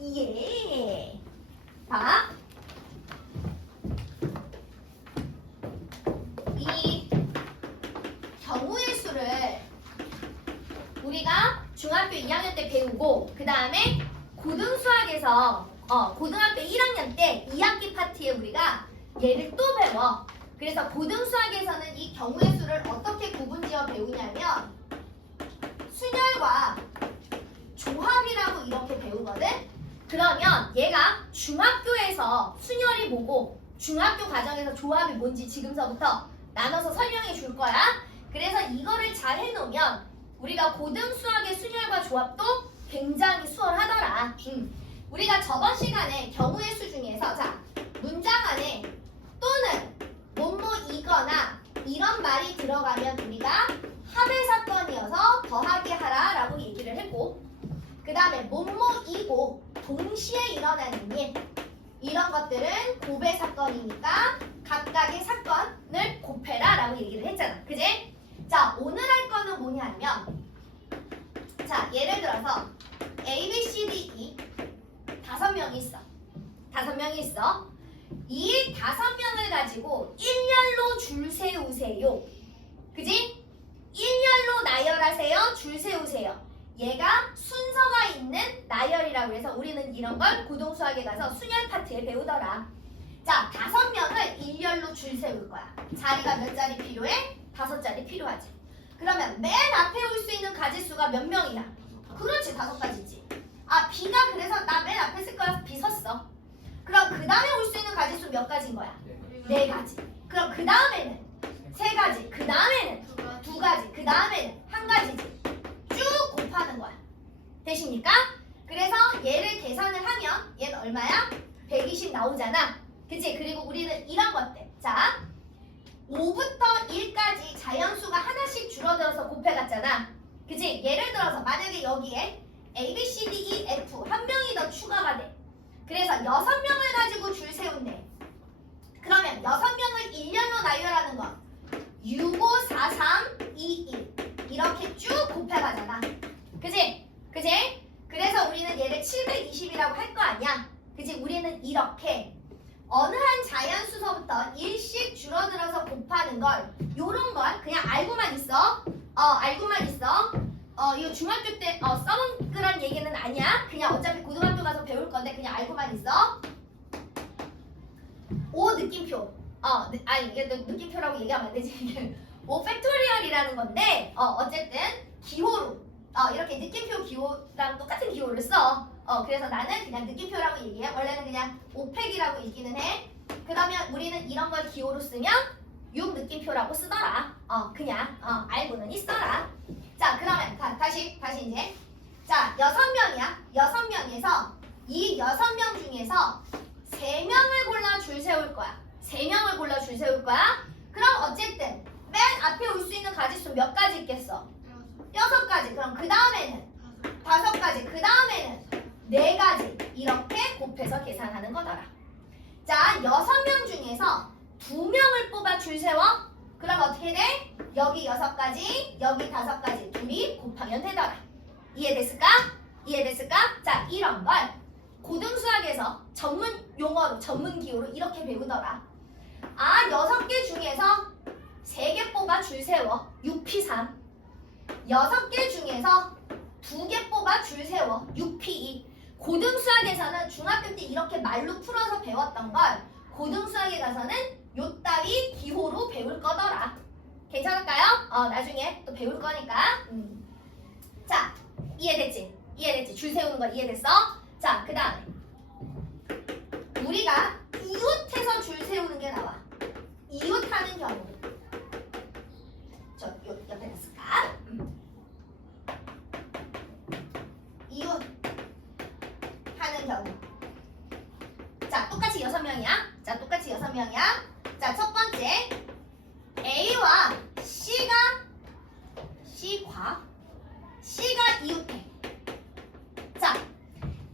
예. 봐. 이 경우의 수를 우리가 중학교 2학년 때 배우고 그 다음에 고등수학에서 고등학교 1학년 때 2학기 파트에 우리가 얘를 또 배워. 그래서 고등수학에서는 이 경우의 수를 어떻게 구분지어 배우냐면 순열과 조합이라고 이렇게 배우거든. 그러면 얘가 중학교에서 순열이 뭐고 중학교 과정에서 조합이 뭔지 지금서부터 나눠서 설명해 줄 거야. 그래서 이거를 잘 해놓으면 우리가 고등수학의 순열과 조합도 굉장히 수월하더라. 우리가 저번 시간에 경우의 수 중에서 자 문장 안에 또는 뭐뭐이거나 이런 말이 들어가면 우리가 합의 사건이어서 더하기 하라 라고 얘기를 했고 그 다음에 뭐뭐이고 동시에 일어나는 일 이런 것들은 곱의 사건이니까 각각의 사건을 곱해라 라고 얘기를 했잖아. 그지? 자 오늘 할 거는 뭐냐면 자 예를 들어서 A, B, C, D, E 5명이 있어. 5명이 있어. 이 5명을 가지고 일렬로 줄 세우세요. 그지? 일렬로 나열하세요. 줄 세우세요. 얘가 순서가 있는 나열이라고 해서 우리는 이런 걸 고등수학에 가서 순열 파트에 배우더라. 자, 5명을 일렬로 줄 세울 거야. 자리가 몇 자리 필요해? 5자리 필요하지. 그러면 맨 앞에 올 수 있는 가지수가 몇 명이야? 그렇지, 5가지지. 아, B가 그래서 나 맨 앞에 쓸 거라서 B 섰어. 그럼 그 다음에 올 수 있는 가지수 몇 가지인 거야? 4가지. 그럼 그 다음에는 3가지. 그 다음에는 2가지. 그 다음에는 1가지지. 쭉 곱하는 거야. 되십니까? 그래서 얘를 계산을 하면 얘는 얼마야? 120 나오잖아. 그치? 그리고 우리는 이런 것들. 자, 5부터 1까지 자연수가 하나씩 줄어들어서 곱해갔잖아. 그치? 예를 들어서 만약에 여기에 A, B, C, D, E, F 한 명이 더 추가가 돼. 그래서 6명을 가지고 줄 세운대. 그러면 6명을 일렬로 나열하는 거 6, 5, 4, 3, 2, 1 이렇게 쭉 곱해가잖아. 그치? 그치? 그래서 우리는 얘를 720이라고 할 거 아니야. 그치? 우리는 이렇게 어느 한 자연수서부터 일씩 줄어들어서 곱하는 걸 요런 걸 그냥 알고만 있어. 알고만 있어. 이거 중학교 때 써본 그런 얘기는 아니야. 그냥 어차피 고등학교 가서 배울 건데 그냥 알고만 있어. O 느낌표. 아니 이게 느낌표라고 얘기하면 안 되지. O 팩토리얼이라는 건데 어쨌든 기호로 이렇게 느낌표 기호랑 똑같은 기호를 써. 그래서 나는 그냥 느낌표라고 얘기해. 원래는 그냥 오팩이라고 얘기는 해. 그러면 우리는 이런 걸 기호로 쓰면 6 느낌표라고 쓰더라. 그냥 알고는 있어라. 자, 그러면 다시 이제 자, 6명이야. 6명에서 이 6명 중에서 3명을 골라 줄 세울 거야. 3명을 골라 줄 세울 거야. 그럼 어쨌든 맨 앞에 올 수 있는 가지수 몇 가지 있겠어? 6가지. 그럼 그 다음에는 5가지. 그 다음에는 4가지. 이렇게 곱해서 계산하는 거더라. 자, 6명 중에서 2명을 뽑아 줄 세워. 그럼 어떻게 돼? 여기 6가지, 여기 5가지 둘이 곱하면 되더라. 이해됐을까? 이해됐을까? 자, 이런 걸 고등수학에서 전문 용어로, 전문 기호로 이렇게 배우더라. 6개 중에서 3개 뽑아 줄 세워. 6P3. 6개 중에서 2개 뽑아 줄 세워. 6P2. 고등수학에서는 중학교 때 이렇게 말로 풀어서 배웠던 걸 고등수학에 가서는 요 따위 기호로 배울 거더라. 괜찮을까요? 나중에 또 배울 거니까. 자, 이해됐지? 이해됐지? 줄 세우는 거 이해됐어? 자, 그 다음에 우리가 이웃해서 줄 세우는 게 나와. 이웃하는 경우. 저 옆에 놨을까? 이웃 하는 경우. 자, 똑같이 6명이야. 자, 똑같이 6명이야. 자, 첫 번째 A와 C가 이웃해. 자,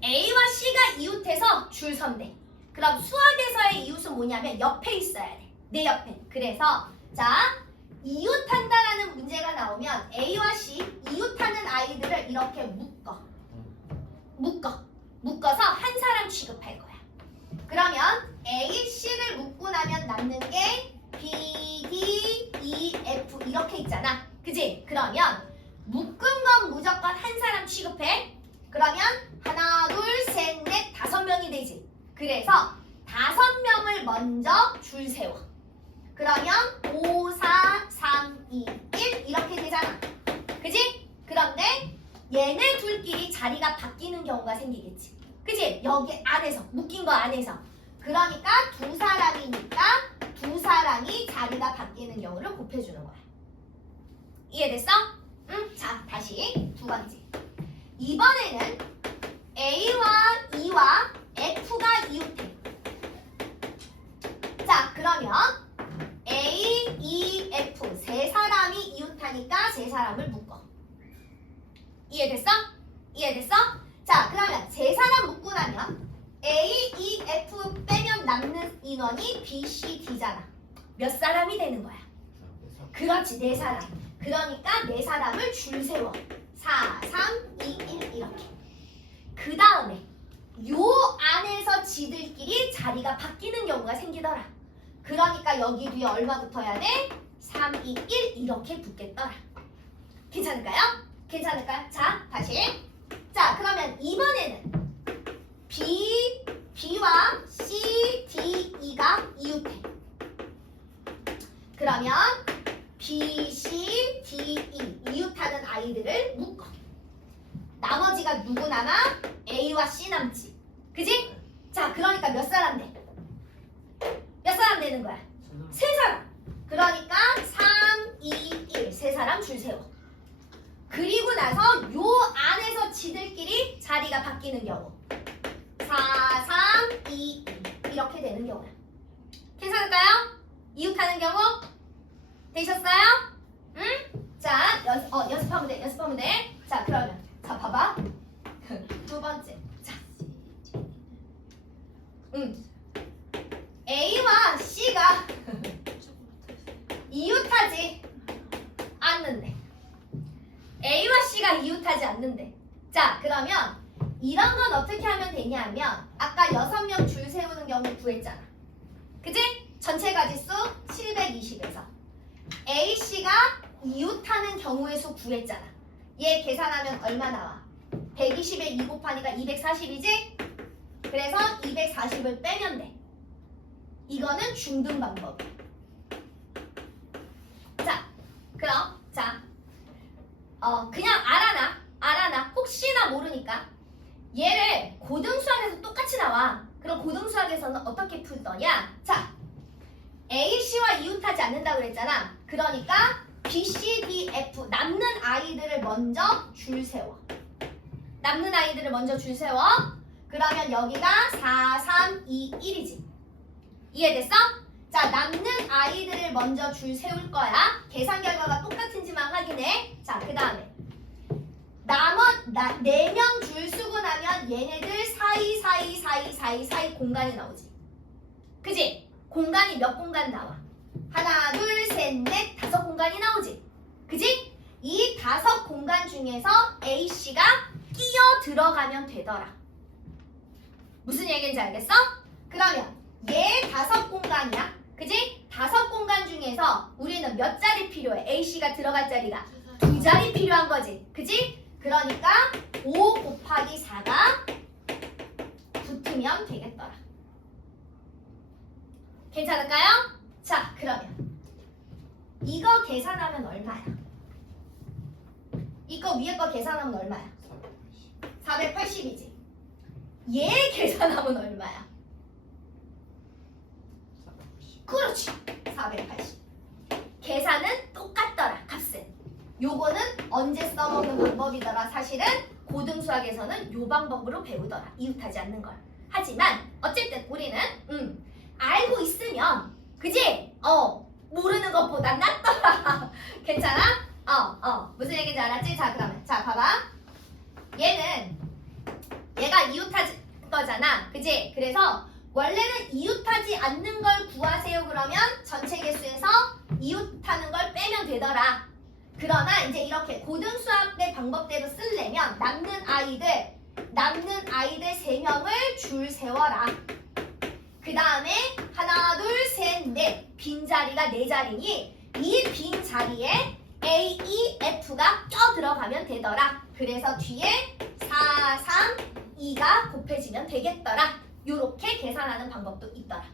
A와 C가 이웃해서 줄 선대. 그럼 수학에서의 이웃은 뭐냐면 옆에 있어야 돼. 내 옆에. 그래서 자, 이웃한다라는 문제가 나오면 A와 C 이웃하는 아이들을 이렇게 묶어. 묶어서 한 사람 취급할 거야. 그러면 A, C를 묶고 나면 남는 게 B, D, E, F 이렇게 있잖아. 그지? 그러면 묶은 건 무조건 한 사람 취급해. 그러면 하나, 둘, 셋, 넷, 5명이 되지. 그래서 5명을 먼저 줄 세워. 그러면 5, 4, 3, 2, 1 이렇게 되잖아. 그지? 그런데 얘네 둘끼리 자리가 바뀌는 경우가 생기겠지. 그지? 여기 안에서 묶인 거 안에서. 그러니까 두 사람이니까 두 사람이 자리가 바뀌는 경우를 곱해주는 거야. 이해됐어? 응? 자, 다시 두 번째. 이번에는 A와 E와 F가 이웃해. 자, 그러면 A, E, F 세 사람이 이웃하니까 세 사람을 묶어. 이해됐어? 이해됐어? 자, 그러면 세 사람 묶고 나면 A, E, F 빼면 남는 인원이 B, C, D잖아. 몇 사람이 되는 거야? 그렇지, 네 사람. 그러니까 네 사람을 줄 세워. 4, 3, 2, 1 이렇게. 그 다음에 요 안에서 지들끼리 자리가 바뀌는 경우가 생기더라. 그러니까 여기 뒤에 얼마 붙어야 돼? 3, 2, 1 이렇게 붙겠더라. 괜찮을까요? 괜찮을까요? 자, 다시. 자, 그러면 이번에는 B와 C, D, E가 이웃해. 그러면 B, C, D, E 이웃하는 아이들을 묶어. 나머지가 누구 남아? A와 C 남지. 그지? 자, 그러니까 몇 사람 돼? 몇 사람 되는 거야? 세 사람. 그러니까 3, 2, 1 세 사람 줄 세워. 그리고 나서 요 안에서 지들끼리 자리가 바뀌는 경우 4, 3, 2, 1 이렇게 되는 경우야. 괜찮을까요? 이웃하는 경우 되셨어요? 응? 자, 연습하면 돼. 연습하면 돼. 자, 그러면 자, 봐봐. 두 번째. 자, A와 C가 이웃하지 않는데. A와 C가 이웃하지 않는데. 자, 그러면 이런 건 어떻게 하면 되냐면 아까 6명 줄 세우는 경우 구했잖아. 그지? 전체 가지수 720에서 A, C가 이웃하는 경우의 수 구했잖아. 얘 계산하면 얼마 나와? 120에 2 곱하니까 240이지? 그래서 240을 빼면 돼. 이거는 중등 방법이야. 자, 그럼 자, 그냥 알아놔. 혹시나 모르니까 얘를 고등수학에서 똑같이 나와. 그럼 고등수학에서는 어떻게 풀 거냐? 자, A, C와 이웃하지 않는다고 그랬잖아. 그러니까 B, C, D, F 남는 아이들을 먼저 줄 세워. 남는 아이들을 먼저 줄 세워. 그러면 여기가 4, 3, 2, 1이지. 이해됐어? 자, 남는 아이들을 먼저 줄 세울 거야. 계산 결과가 똑같은지만 확인해. 자, 그 다음에 4명 줄 쓰고 나면 얘네들 사이 공간이 나오지. 그지? 공간이 몇 공간 나와? 하나, 둘, 셋, 넷, 5공간이 나오지. 그지? 이 5공간 중에서 A, C가 끼어 들어가면 되더라. 무슨 얘기인지 알겠어? 그러면 얘 5공간이야. 그지? 5공간 중에서 우리는 몇 자리 필요해? A, C가 들어갈 자리가 2자리 필요한 거지. 그지? 그러니까 5 곱하기 4가 붙으면 되겠더라. 괜찮을까요? 자, 그러면 이거 계산하면 얼마야? 이거 위에 거 계산하면 얼마야? 480이지. 얘 계산하면 얼마야? 그렇지. 480. 계산은 똑같더라. 값은. 요거는 언제 써먹는 방법이더라. 사실은 고등수학에서는 요 방법으로 배우더라. 이웃하지 않는 걸. 하지만 어쨌든 우리는 알고 있으면 그지? 모르는 것보단 낫더라. 괜찮아? 무슨 얘기인지 알았지? 자, 그러면 자, 봐봐. 얘가 이웃하지 거잖아. 그지? 그래서 원래는 이웃하지 않는 걸 구하세요. 그러면 전체 개수에서 이웃하는 걸 빼면 되더라. 그러나 이제 이렇게 고등수학의 방법대로 쓰려면 남는 아이들 남는 아이들 3명을 줄 세워라. 그 다음에 하나, 둘, 셋, 넷. 빈자리가 4자리니 이 빈자리에 A, E, F가 껴 들어가면 되더라. 그래서 뒤에 4, 3, 2가 곱해지면 되겠더라. 요렇게 계산하는 방법도 있더라.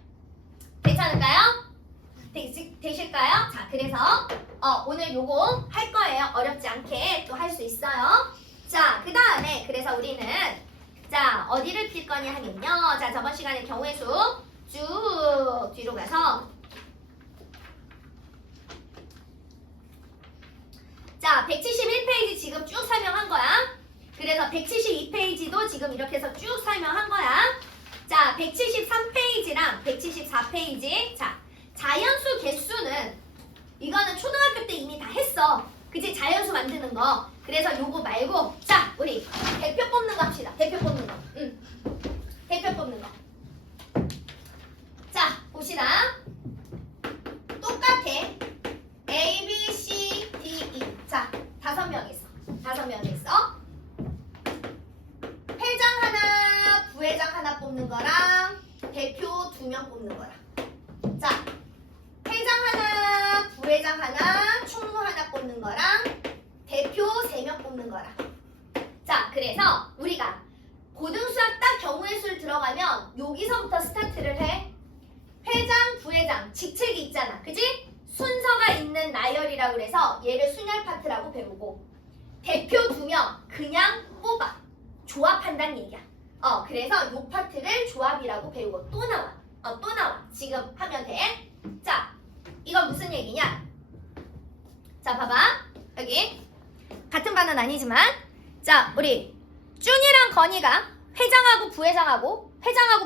괜찮을까요? 되실까요? 자, 그래서 오늘 요거 할 거예요. 어렵지 않게 또 할 수 있어요. 자, 그 다음에 그래서 우리는 자, 어디를 필 거냐 하면요. 자, 저번 시간에 경우의 수 쭉 뒤로 가서 자, 171페이지 지금 쭉 설명한 거야. 그래서 172페이지도 지금 이렇게 해서 쭉 설명한 거야. 자, 173페이지랑 174페이지. 자, 자연수 개수는 이거는 초등학교 때 이미 다 했어. 그치? 자연수 만드는 거. 그래서 요거 말고 자, 우리 대표 뽑는 거 합시다. 대표 뽑는 거. 대표 뽑는 거. 자, 봅시다. 똑같아. A, B, C, D, E. 자, 5명 있어. 5명 있어. 회장 하나, 부회장 하나 뽑는 거랑 대표 2명 뽑는 거랑. 자, 회장 하나, 부회장 하나, 총무 하나 뽑는 거랑 대표 3명 뽑는 거랑. 자, 그래서 우리가 고등수학 딱 경우의 수를 들어가면 여기서부터 스타트를 해. 회장, 부회장, 직책이 있잖아. 그지? 순서가 있는 나열이라고 그래서 얘를 순열 파트라고 배우고 대표 2명 그냥 뽑아. 조합한다는 얘기야. 그래서 요 파트를 조합이라고 배우고 또 나와. 또 나와. 지금 하면 돼. 자, 이건 무슨 얘기냐? 자, 봐봐. 여기 같은 반은 아니지만 자, 우리 준이랑 건이가 회장하고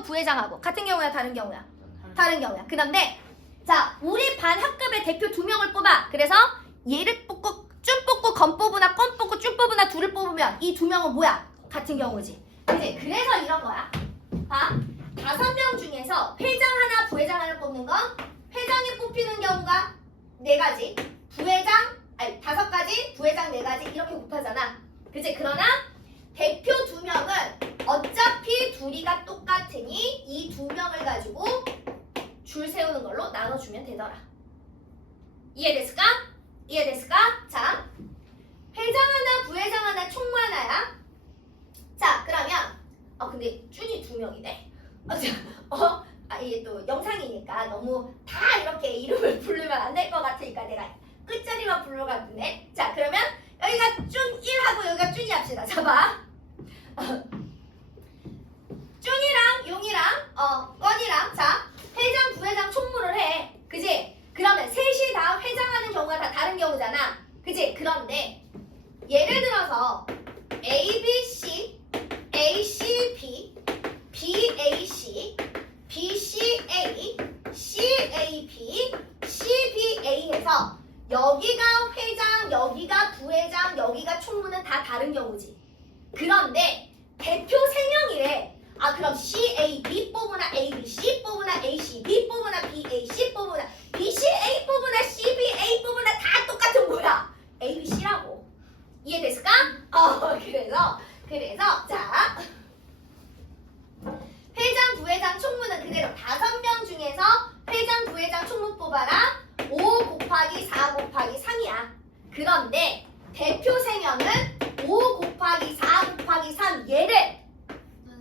부회장하고 같은 경우야, 다른 경우야? 다른 경우야. 그런데 자, 우리 반 학급의 대표 2명을 뽑아. 그래서 얘를 뽑고 준 뽑고 건 뽑으나 건 뽑고 준 뽑으나 둘을 뽑으면 이 2명은 뭐야? 같은 경우지. 그치? 그래서 이런 거야. 봐. 5명 중에서 회장 하나, 부회장 하나 뽑는 건 회장이 뽑히는 경우가 4가지. 부회장, 아니 5가지, 부회장 4가지 이렇게 곱하잖아. 그치? 그러나 대표 2명은 어차피 둘이가 똑같으니 이 2명을 가지고 줄 세우는 걸로 나눠주면 되더라. 이해됐을까? 이해됐을까? 자, 회장 하나, 부회장 하나, 총무 하나야. 자, 그러면 근데 준이 2명이네. 이게 또 영상이니까 너무 다 이렇게 이름을 부르면 안 될 것 같으니까 내가 끝자리만 불러갔네. 자, 그러면 여기가 준 1하고 여기가 준이 합시다. 자, 봐. 준이랑 용이랑 건이랑 자, 회장, 부회장, 총무를 해. 그지? 그러면 셋이 다 회장하는 경우가 다 다른 경우잖아. 그지? 그런데 예를 들어서 A, B, C, A, C, B, B, A, C, B, C, A, C, A, B, C, B, A 해서 여기가 회장, 여기가 부회장, 여기가 총무는 다 다른 경우지. 그런데 대표 3명이래. 그럼 C, A, B 뽑으나 A, B, C 뽑으나 A, C, B 뽑으나 B, A, C 뽑으나 B, C, A 뽑으나 C, B, A 뽑으나 다 똑같은 거야. A, B, C라고. 이해됐을까? 그래서 자, 회장, 부회장, 총무는 그대로 5명 중에서 회장, 부회장, 총무 뽑아라. 5 곱하기 4 곱하기 3이야. 그런데 대표 3명은 5 곱하기 4 곱하기 3 얘를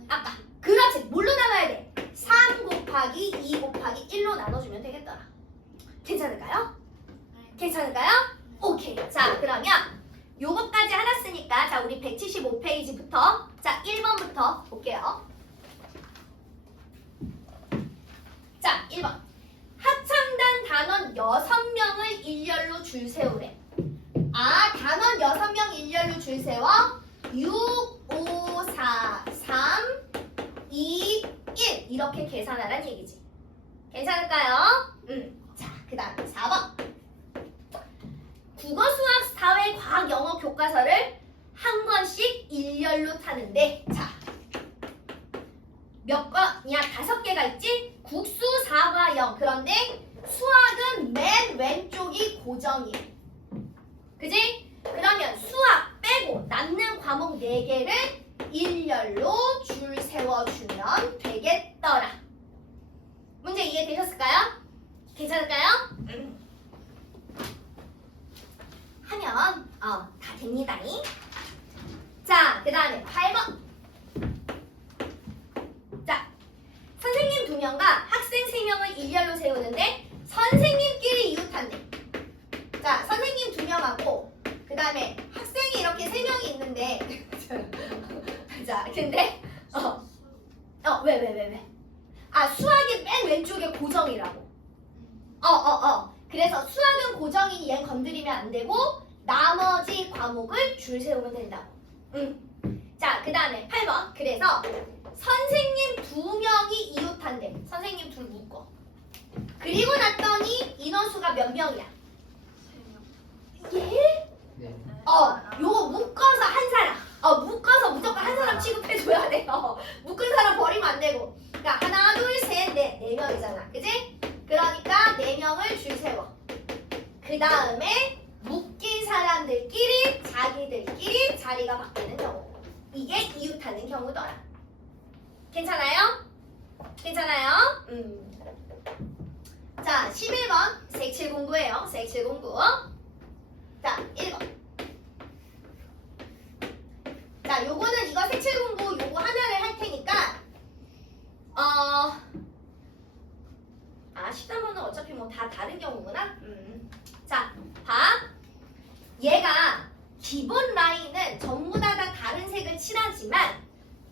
아까 그렇지. 뭘로 나눠야 돼? 3 곱하기 2 곱하기 1로 나눠주면 되겠더라. 괜찮을까요? 괜찮을까요? 오케이. 자, 그러면 요거까지 알았으니까 자, 우리 175페이지부터 자, 1번부터 볼게요. 자, 1번. 합창단 단원 6명을 일렬로 줄 세우래. 단원 6명 일렬로 줄 세워 6, 5, 4, 3, 2, 1 이렇게 계산하란 얘기지. 괜찮을까요? 자, 그 다음 4번. 국어, 수학, 사회, 과학, 영어 교과서를 한 권씩 일렬로 타는데 자, 몇 권이야? 5개가 있지? 국수, 사과, 영. 그런데 수학은 맨 왼쪽이 고정이에요. 그지? 그러면 수학 빼고 남는 과목 4개를 일렬로 줄 세워주면 되겠더라. 문제 이해되셨을까요? 괜찮을까요? 하면 다 됩니다. 자, 그 다음에 8번. 자, 선생님 2명과 학생 3명을 일렬로 세우는데 선생님끼리 이웃한대. 자, 선생님 2명하고 그 다음에 학생이 이렇게 3명이 있는데 자, 근데 왜? 아, 수학이 맨 왼쪽에 고정이라고. 그래서 수학은 고정이니 얘 건드리면 안 되고 나머지 과목을 줄 세우면 된다고. 자, 그 다음에 8번. 그래서 선생님 2명이 이웃한대. 선생님 둘 묶어. 그리고 났더니 인원수가 몇 명이야? 3명. 예? 네. 요거 묶어서 한 사람. 묶어서 무조건 한 사람 취급해줘야 돼요. 묶은 사람 버리면 안 되고. 그러니까 하나, 둘, 셋, 넷. 4명이잖아. 그지? 그러니까 4명을 줄 세워. 그 다음에 묶인 사람들끼리 자기들끼리 자리가 바뀌는 경우. 이게 이웃하는 경우더라. 괜찮아요? 괜찮아요? 자, 11번 색칠 공부예요. 색칠 공부. 자, 1번. 자, 요거는 이거 색칠 공부 요거 하나를 할 테니까 13번은 어차피 뭐 다 다른 경우구나. 자, 봐. 얘가 기본 라인은 전부 다 다른 색을 칠하지만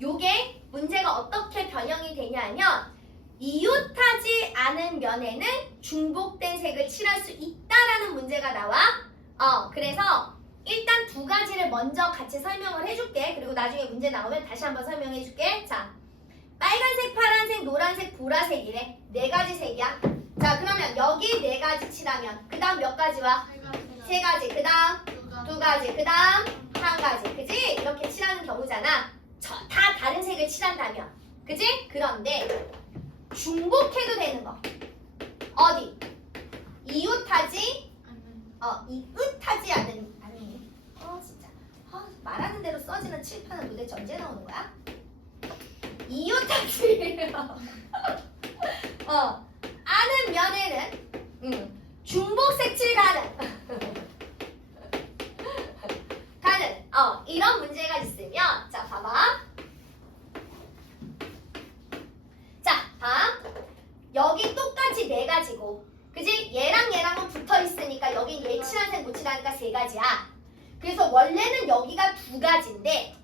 요게 문제가 어떻게 변형이 되냐면 이웃하지 않은 면에는 중복된 색을 칠할 수 있다라는 문제가 나와. 그래서 일단 2가지를 먼저 같이 설명을 해줄게. 그리고 나중에 문제 나오면 다시 한번 설명해줄게. 자, 빨간색, 파란색, 노란색, 보라색이래. 4가지 색이야. 자, 그러면 여기 4가지 칠하면 그 다음 몇 가지와? 3가지. 그 다음 2가지. 그 다음 1가지. 그지? 이렇게 칠하는 경우잖아. 다 다른 색을 칠한다면. 그지? 그런데 중복해도 되는 거. 어디? 이웃하지? 이웃하지 않은. 아니. 진짜. 말하는 대로 써지는 칠판은 도대체 언제 나오는 거야? 이웃하지. 아는 면에는 중복 색칠 가능. 이런 문제가 있으면 자, 봐봐. 자, 봐. 여기 똑같이 4가지고 그지? 얘랑 얘랑은 붙어 있으니까 여긴 얘 칠한색 못 칠하니까 3가지야. 그래서 원래는 여기가 2가지인데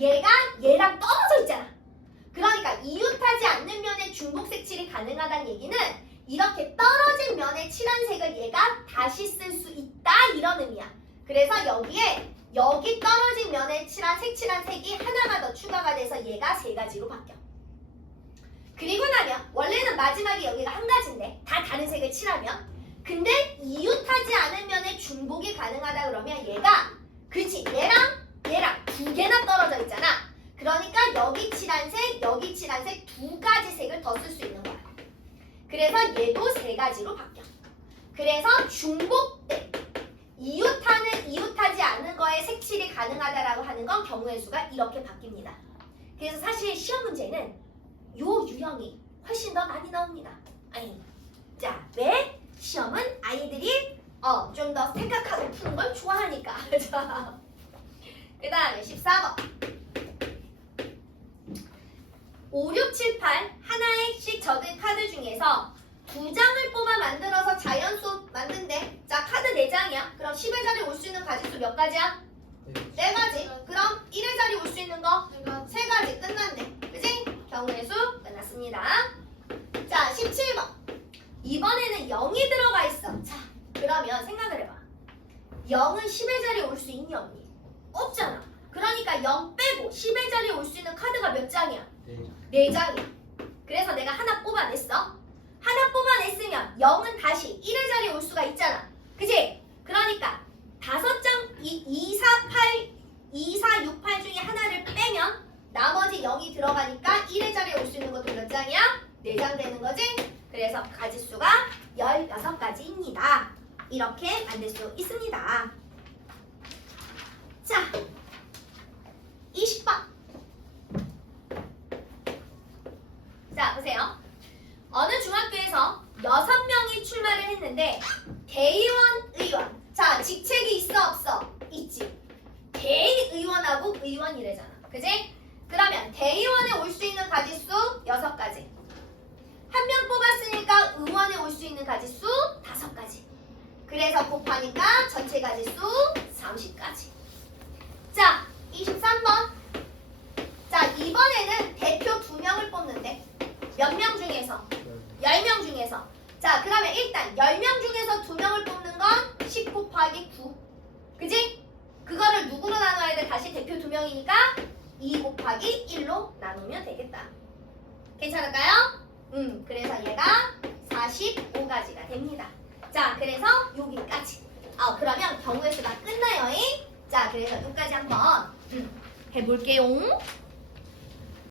얘가 얘랑 떨어져 있잖아. 그러니까 이웃하지 않는 면에 중복 색칠이 가능하다는 얘기는 이렇게 떨어진 면에 칠한 색을 얘가 다시 쓸 수 있다 이런 의미야. 그래서 여기에 여기 떨어진 면에 색칠한 색이 하나가 더 추가가 돼서 얘가 3가지로 바뀌어. 그리고 나면 원래는 마지막에 여기가 1가지인데 다 다른 색을 칠하면 근데 이웃하지 않은 면에 중복이 가능하다 그러면 얘가 그치 얘랑 2개나 떨어져 있잖아. 그러니까 여기 칠한 색, 여기 칠한 색 2가지 색을 더 쓸 수 있는 거야. 그래서 얘도 3가지로 바뀌어. 그래서 중복된 이웃하지 않은 거에 색칠이 가능하다라고 하는 건 경우의 수가 이렇게 바뀝니다. 그래서 사실 시험 문제는 요 유형이 훨씬 더 많이 나옵니다. 자, 왜? 시험은 아이들이 좀 더 생각하고 푸는 걸 좋아하니까. 그 다음에 14번. 5, 6, 7, 8 하나씩 적은 카드 중에서 2장을 뽑아 만들어서 자연수 만든대. 자, 카드 4장이야. 그럼 10의 자리에 올 수 있는 가지수 몇 가지야? 4가지. 그럼 1의 자리에 올 수 있는 거? 3가지. 끝났네. 그치? 경우의 수 끝났습니다. 자, 17번. 이번에는 0이 들어가 있어. 자, 그러면 생각을 해봐. 0은 10의 자리에 올 수 있니 없니? 없잖아. 그러니까 0 빼고 10의 자리에 올 수 있는 카드가 몇 장이야? 4장이야. 그래서 내가 하나 뽑아냈어. 하나 뽑아냈으면 0은 다시 1의 자리에 올 수가 있잖아. 그치? 그러니까 5장 2, 4, 8, 2, 4, 6, 8 중에 하나를 빼면 나머지 0이 들어가니까 1의 자리에 올 수 있는 것도 몇 장이야? 4장 되는 거지? 그래서 가지수가 16가지입니다. 이렇게 만들 수 있습니다. 자, 20번. 자, 보세요. 어느 중학교에서 6명이 출마를 했는데 대의원, 의원. 자, 직책이 있어 없어? 있지. 대의원하고 의원이래잖아. 그지? 그러면 대의원에 올 수 있는 가지수 6가지. 한 명 뽑았으니까 의원에 올 수 있는 가지수 5가지. 그래서 곱하니까 전체 가지수 30가지. 자, 23번. 자, 이번에는 대표 2명을 뽑는데 몇 명 중에서? 10명 중에서. 자, 그러면 일단 10명 중에서 2명을 뽑는 건 10 곱하기 9. 그지? 그거를 누구로 나눠야 돼? 다시 대표 2명이니까 2 곱하기 1로 나누면 되겠다. 괜찮을까요? 그래서 얘가 45가지가 됩니다. 자, 그래서 여기까지. 그러면 경우의 수가 끝나요. 자, 그래서 여기까지 한번 해볼게요.